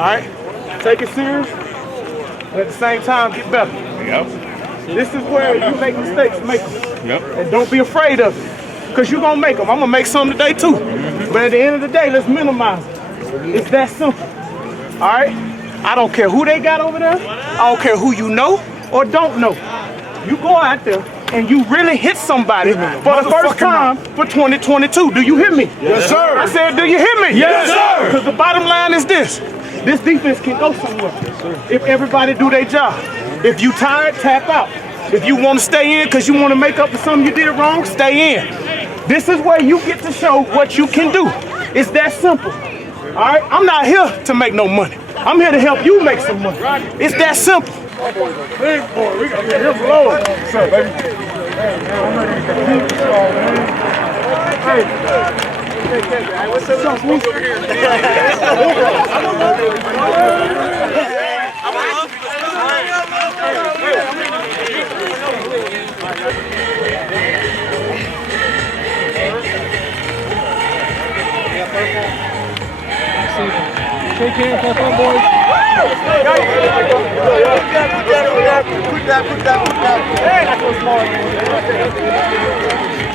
right? Take it serious, but at the same time, get better. Yep. This is where you make mistakes, make them. Yep. And don't be afraid of it, because you're going to make them. I'm going to make some today, too. But at the end of the day, let's minimize it. It's that simple. All right? I don't care who they got over there. I don't care who you know or don't know. You go out there and you really hit somebody for the first time for 2022. Do you hear me? Yes, sir. I said, do you hear me? Yes, sir. Because the bottom line is this. This defense can go somewhere if everybody do their job. If you tired, tap out. If you want to stay in because you want to make up for something you did wrong, stay in. This is where you get to show what you can do. It's that simple. All right? I'm not here to make no money. I'm here to help you make some money. It's that simple. Big boy, we gotta get him low. What's up, baby? Hey, what's up, Sweet? Shake hands, have fun, boys. Put that. Hey, that's so small.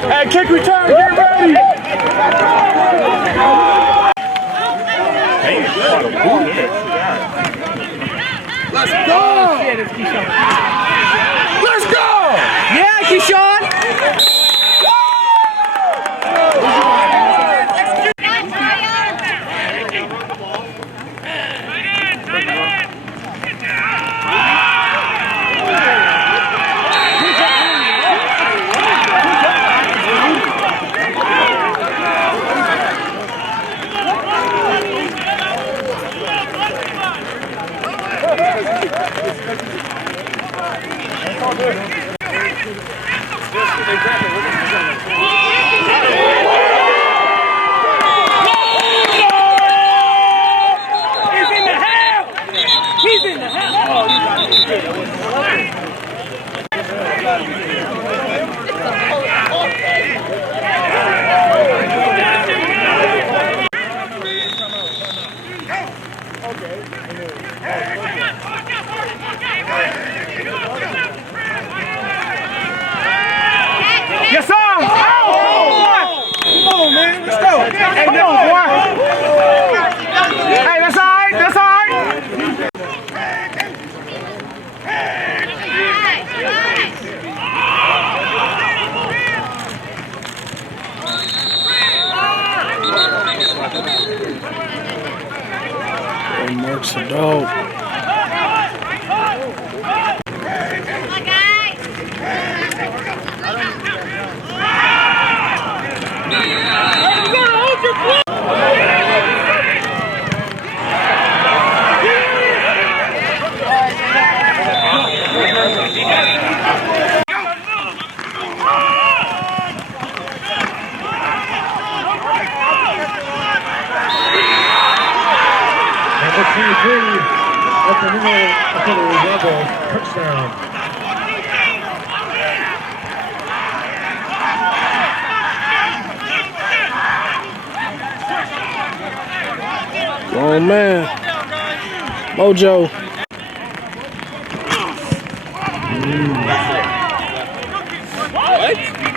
Hey, kick return, get ready. Let's go! Let's go! Yeah, Keyshawn! Yes, sir. Come on, man. Let's go. Hey, come on, boy. Hey, that's all right. That's all right. Mark's a dog. Number 23, up the middle, touchdown. Oh, man. Mojo.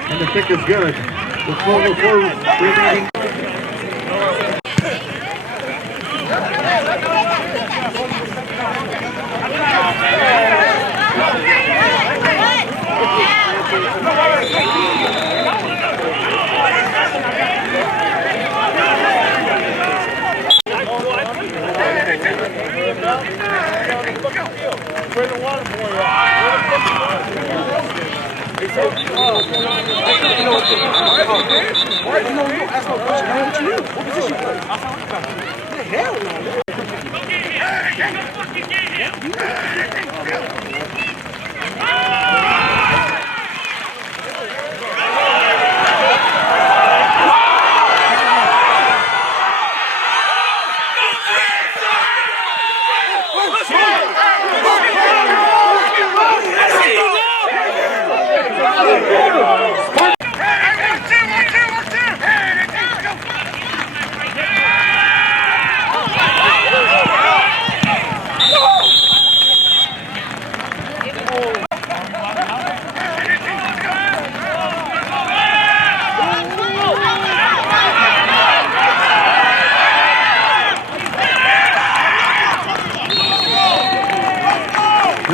And the kick is good. The 4 remaining.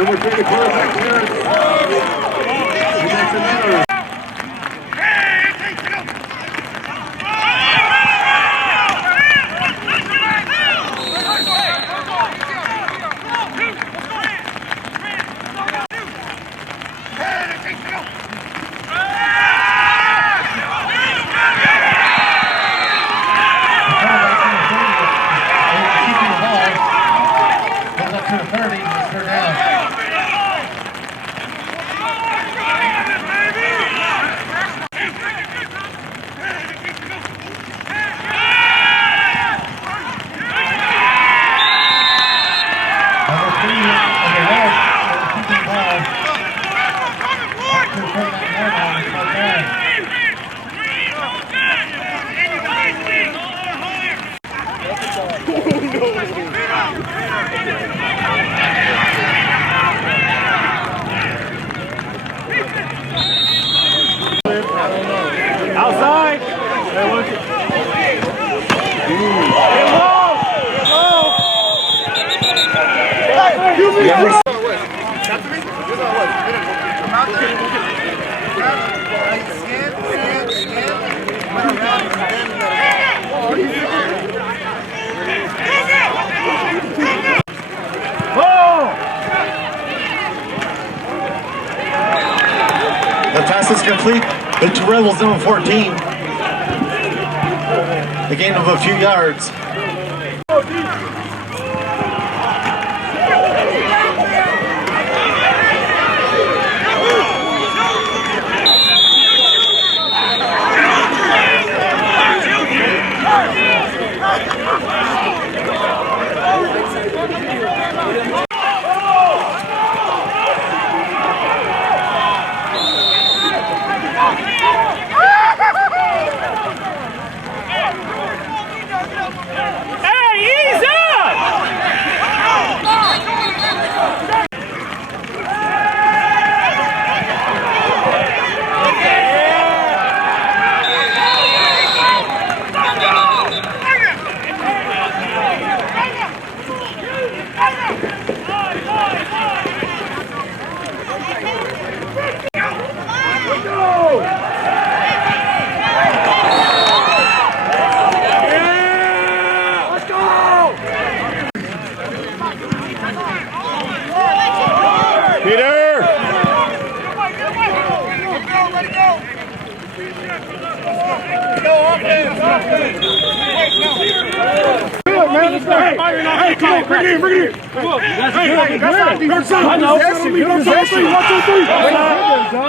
Number 3 to quarterback here. Jackson Miller. Outside. The pass is complete to Rebels number 14. The gain of a few yards.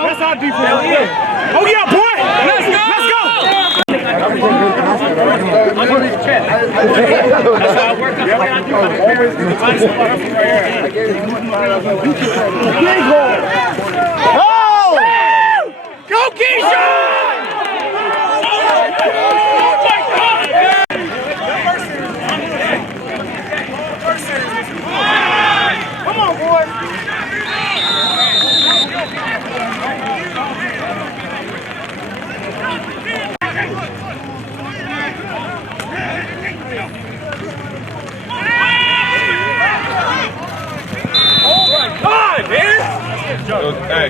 That's our defense. Oh yeah, boy! Let's go! Oh! Go Keisha! Come on, boys! God, man! Hey.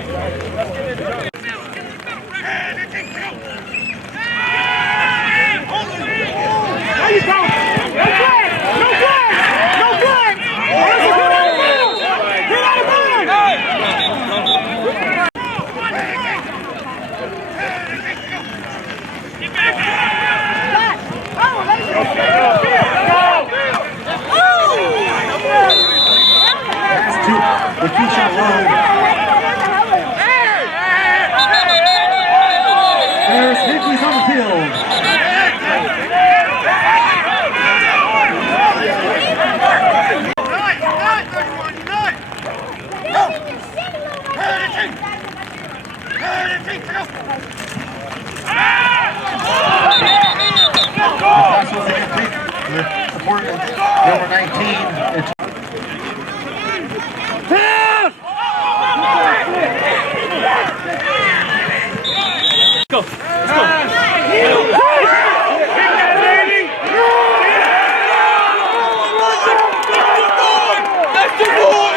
How you go? No flag! No flag! No flag! Get out of line! The key shot line. There's Higley's on the field. Number 19. Go. Let's go. That's the boy!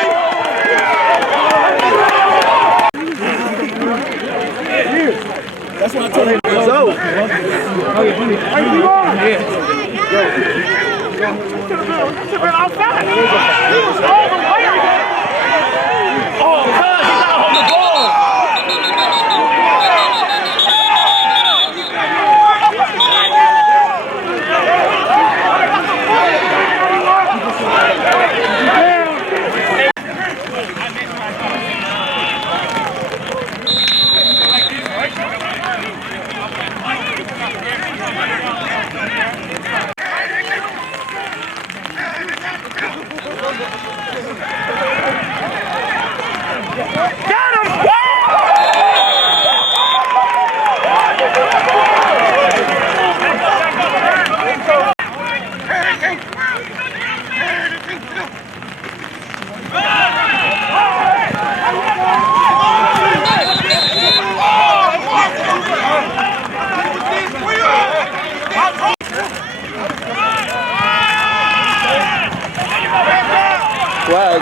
Flag.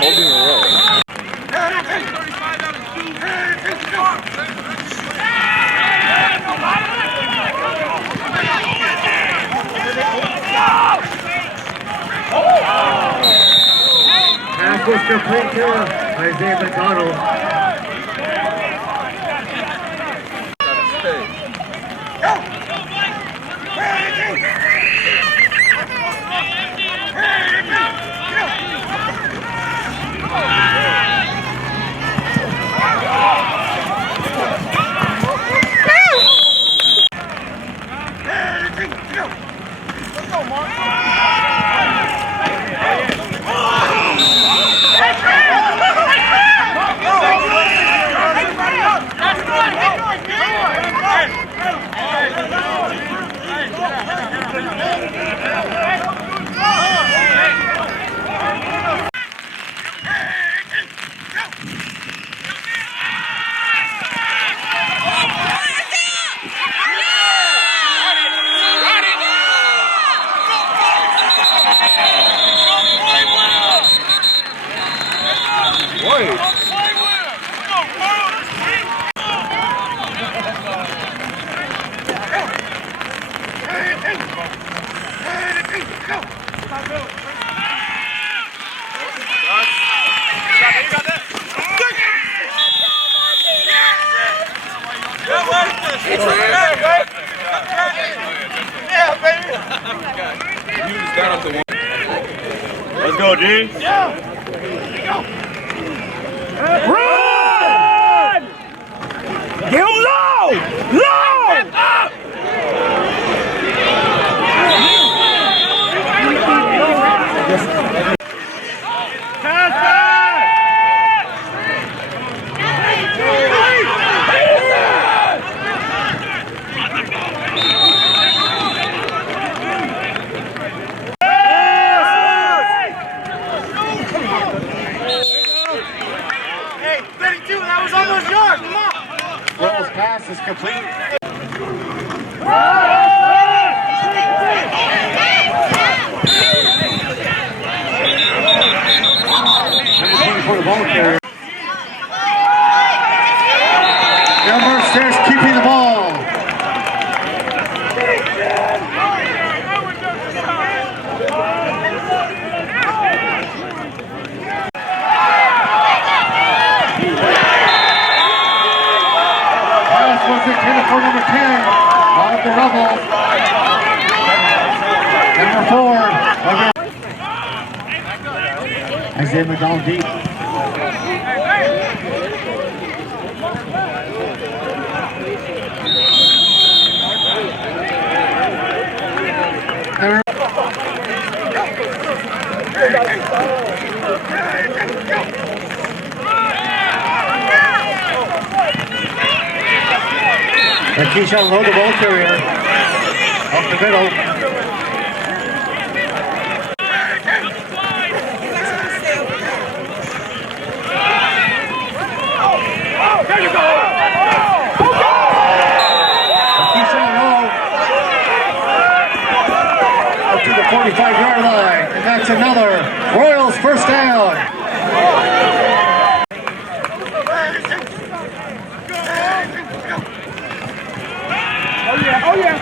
Holding the roll. Pass was complete to Isaiah McDonald. Let's go, G. Run! Get him low! Low! Royals pass is complete. For the ball carrier. Everett starts keeping the ball. Pass was intended for number 10. Out of the rubble. Number 4. Isaiah McDonald deep. And Keyshawn load the ball carrier off the middle. There you go! Keyshawn low up to the 45-yard line, and that's another Royals first down. Oh yeah!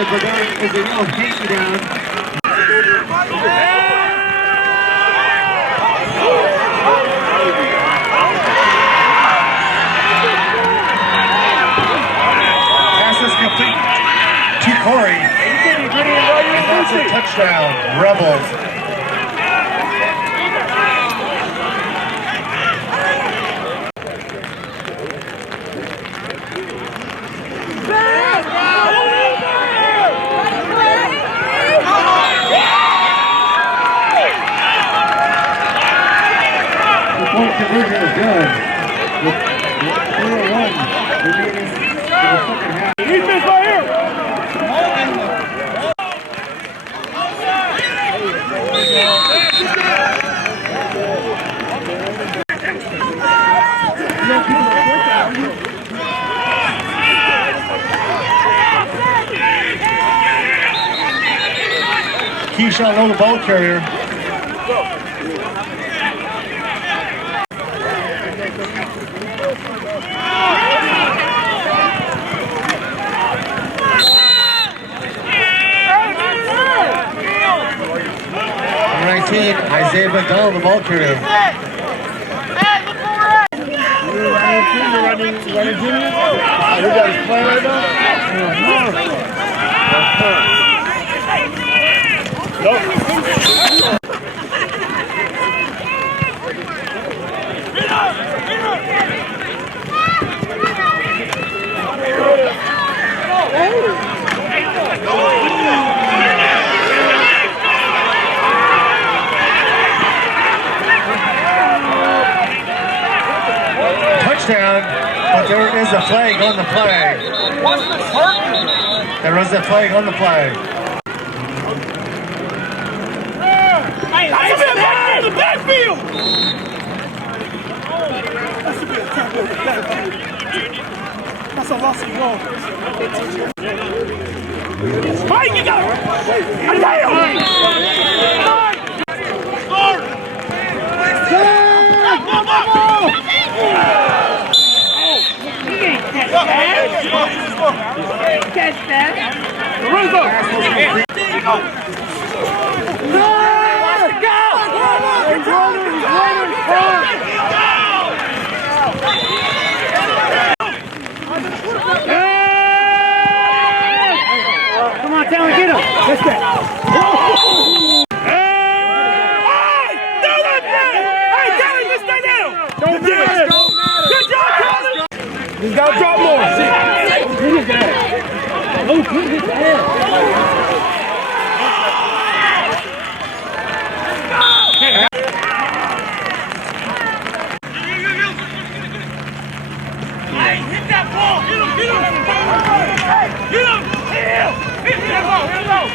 says we're going is a yellow hanky down. Pass is complete to Corey. And that's a touchdown, Rebels. Point conversion is good. With 3:01 remaining in the second half. Defense right here. Keyshawn on the ball carrier. 19, Isaiah McDonald, the ball carrier. Touchdown, but there is a flag on the play. There is a flag on the play. In the backfield. That's a loss of yards. Mike, you got it. Catch that. Come on, Talon, get him. Let's go. He's got to drop more. Look at that. Oh, look at that. Hey, hit that ball. Get him, get him. Hey, get him. Hit him. Hit that ball. Hit him.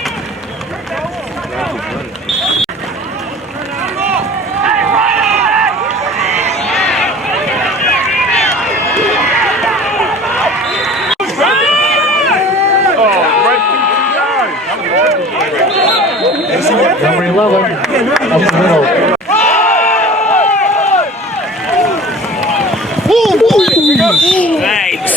Number 11, up the middle. Thanks.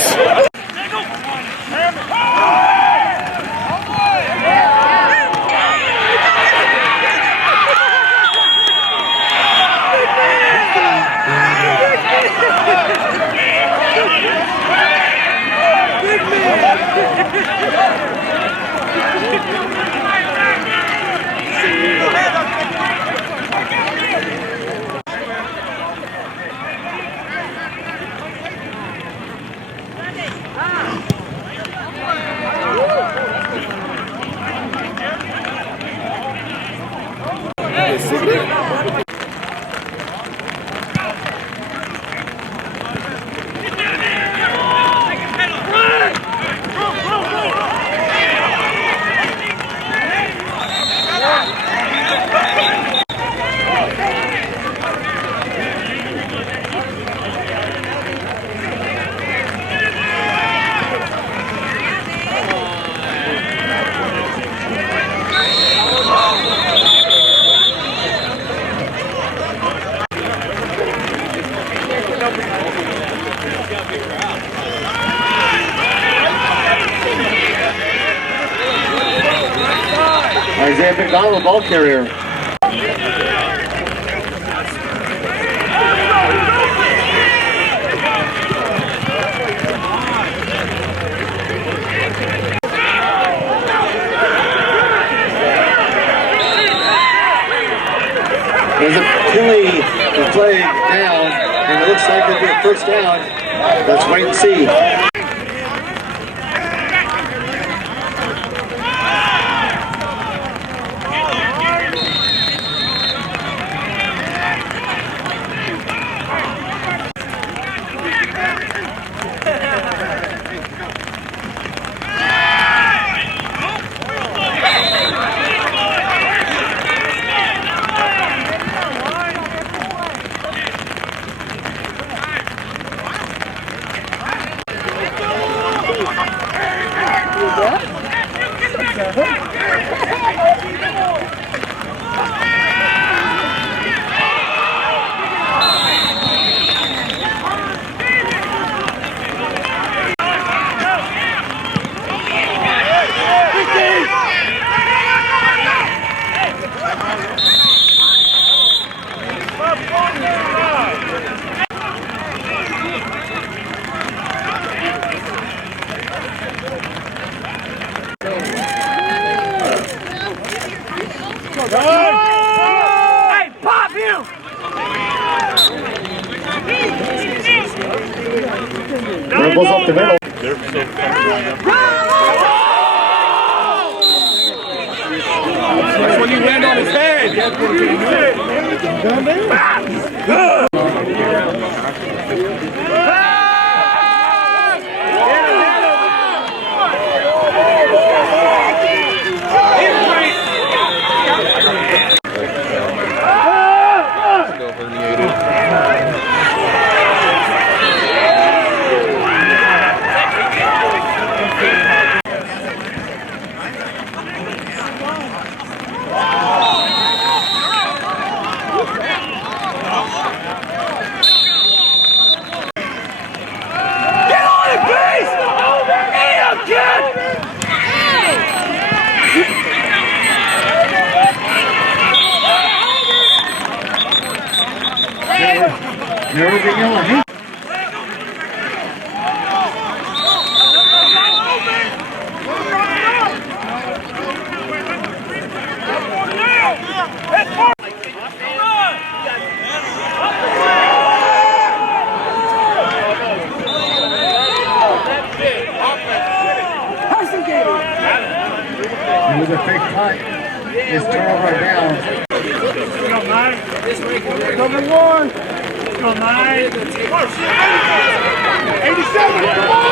Isaiah McDonald, ball carrier. There's a penalty for play down, and it looks like it'll be a first down. Let's wait and see. Hey, pop him! Rebels up the middle. That's when you land on his head. Never been yelling. It was a big punt. It's turnover down. Number one. Come on, 87. Come on!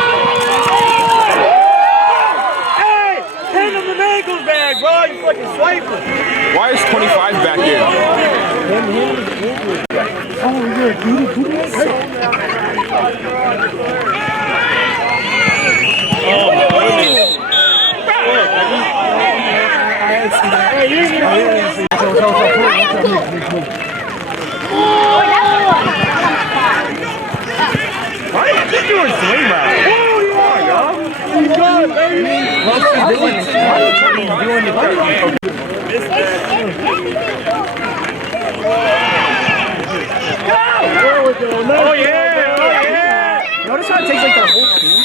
Hey, hand him the ankles bag, bro. You fucking swiper. Why is 25 back here? Oh, you're a dude. Why are you doing swing route? Oh, yeah, y'all. You got it, baby. What's he doing? Why are you doing it? Oh, yeah. Oh, yeah. Notice how it takes like the whole team?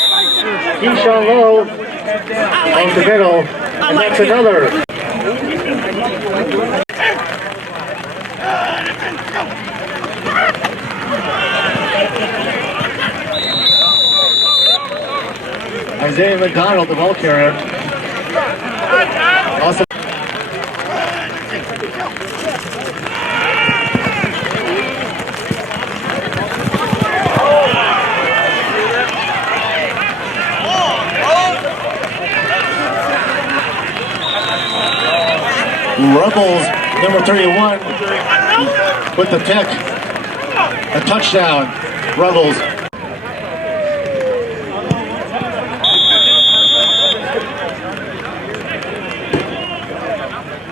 Keyshawn Lowe on the middle. And that's another. Isaiah McDonald, the ball carrier. Also. Rebels, number 31, with the pick. A touchdown, Rebels.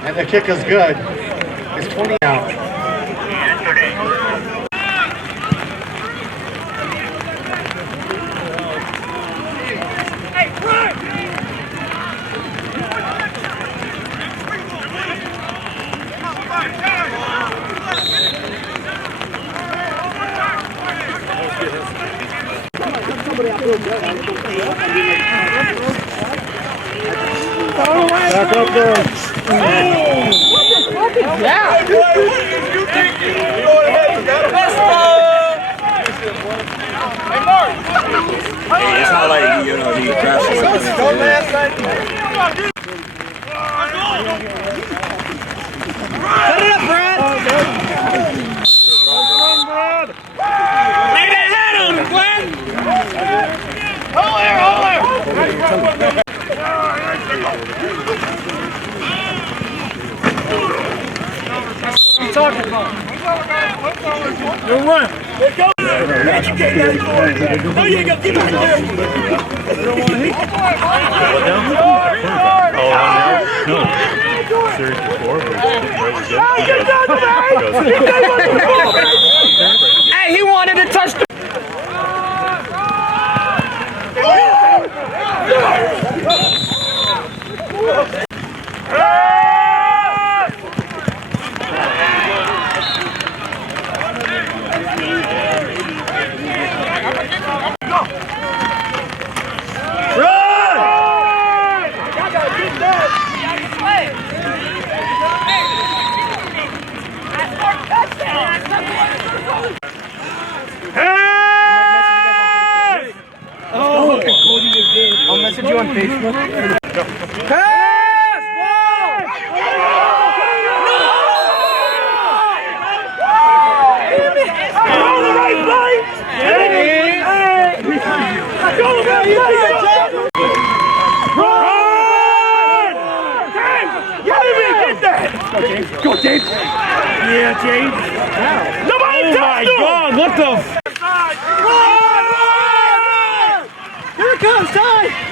And the kick is good. It's 20 out. Back up there. It's not like, you know, he grabs Set it up, Brad. Lay that head on him, Glenn. What are you talking about? You're running. Let's go. No, you ain't gonna get out there. You don't want to hit. No. Series before, but Hey, he wanted to touch the. I'll message you on Facebook. Pass! Ball! Go the right place! There it is! Go the right place! Run! James! You didn't even get that! Go, James! Yeah, James. Nobody touched him! Oh my God, what the f... Run! Here it comes, Ty!